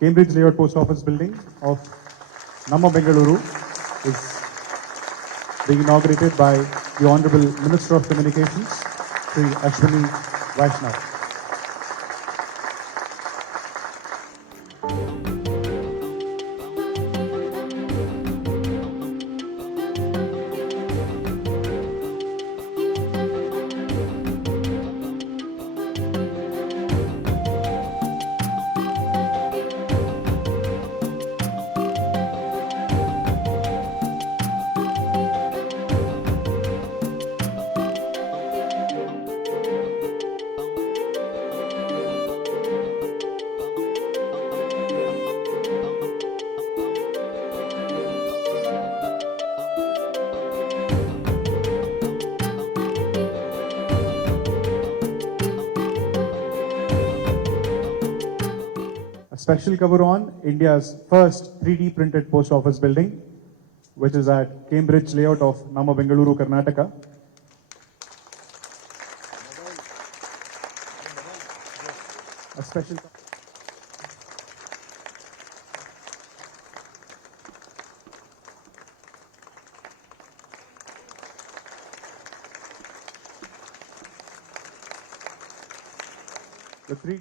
Cambridge Layout Post Office building of Namma Bengaluru is being inaugurated by the Honorable Minister of Communications, Sri Ashwini Vaishnaw. A special cover on India's first 3D printed post office building, which is at Cambridge Layout of Namma Bengaluru, Karnataka. A special the 3D